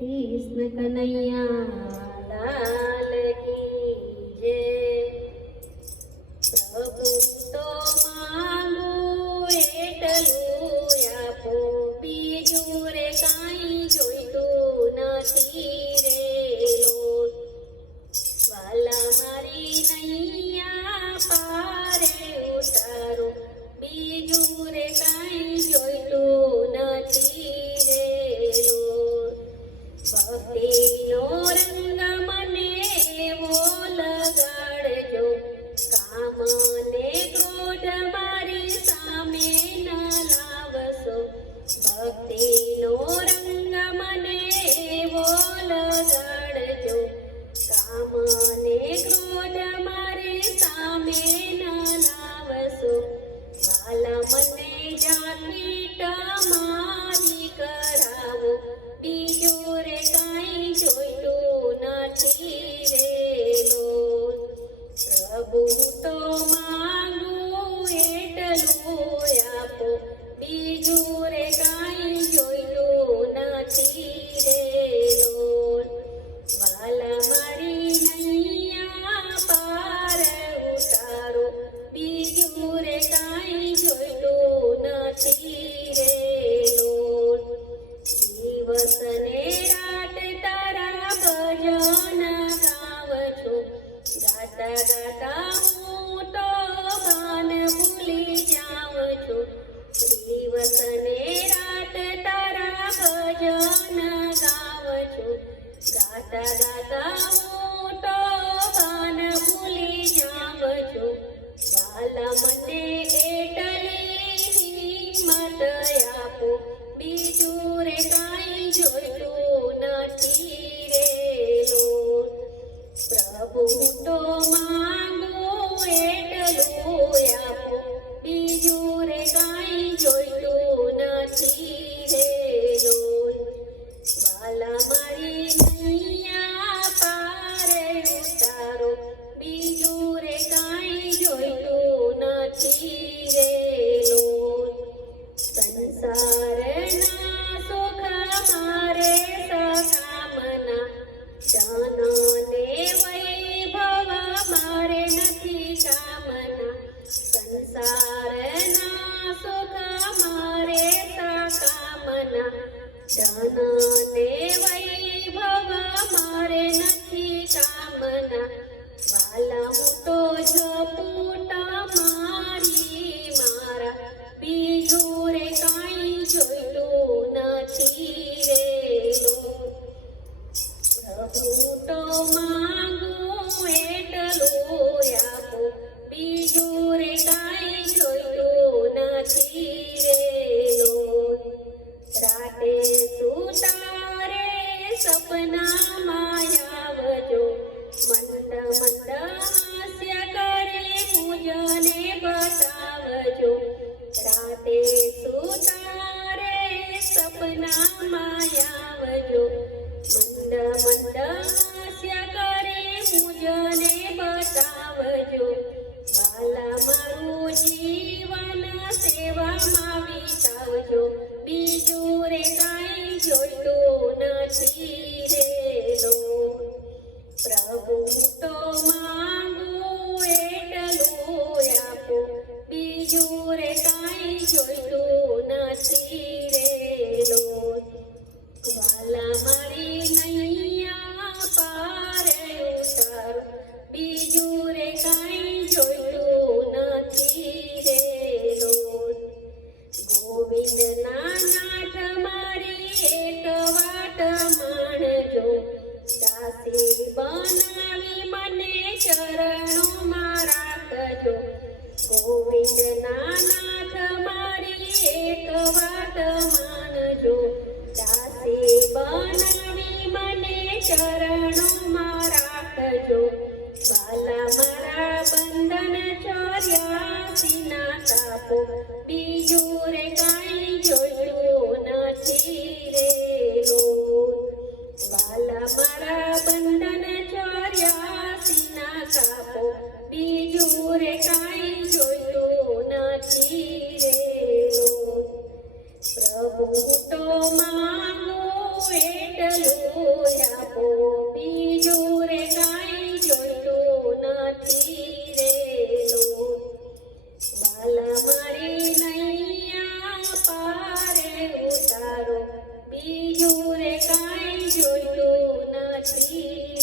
कृष्ण कन्हैया लाल की जय। प्रभु तो मांगू एटलू आपो बीजू रे काई जोईतुं नथी रे लोट। वाला मारी नैया पारे उतारो बीजू रे काई जोईतुं नथी रे लोट। भक्तिनो रंग मने एवो लगाड़जो काम ने क्रोध मारी सामे न लावशो। भक्तिनो रंग मने एवो लगाड़जो काम ने क्रोध मारी सामे न लावशो। वाला मने जाकी तमारी करावो बीजू रे काई जोईतुं नथी रे लोट। प्रभु तो मांगू एटलू आपो बीजू रे काई जोईतुं नथी रे लोट। वाला मारी नैया पार उतारो बीजू रे काई जोईतुं नथी रे लोट। दिवस ने रात तारा भजन गावछो गाता गाता हूँ तो भान भूली जाऊं छू। दिवस ने रात तारा भजन गावछो गाता गाता हूँ तो भान भूली जाऊं छू। वाला मने एटली हिम्मत आपो बीजू रे काई जोईतुं नथी रे लोट। प्रभु तो मांगू एटलू आपो बीजू रे काई जोईतुं नथी रे लोट। वाला मारी नैया पारे उतारो बीजू रे काई जोईतुं नथी रे लोट। संसारना सुख मारे सकामना धन ने वैभव मारे नथी कामना। संसारना सुख मारे सकामना धन ने वैभव मारे नथी कामना। वाला हूँ तो झपूट मारी मारा बीजू रे काई जोईतुं नथी रे लोट। प्रभु तो मांगू एटलू आपो बीजू रे काई जोईतुं नथी रे लोट। राते सुतारे सपना मायावजो मंद मंद हास्य करे मुझने बतावजो। राते सुतारे सपना मायावजो मंद मंद हास्य करे मुझने बतावजो। वाला मारू जीवन सेवा मां वितावजो बीजू रे काई जोईतुं नथी रे लोट। प्रभु तो मांगू एटलू आपो बीजू रे काई जोईतुं नथी रे लोट। वाला मारी नैया पारे उतारो बीजू रे काई जोईतुं नथी रे लोट। गोविंद ना नाथ मारी एक वाट माण એટલું આપો બીજું રે કાંઈ જોઈતું નથી રે લો વાલા મારી નૈયા પારે ઉતારો બીજું રે કાંઈ જોઈતું નથી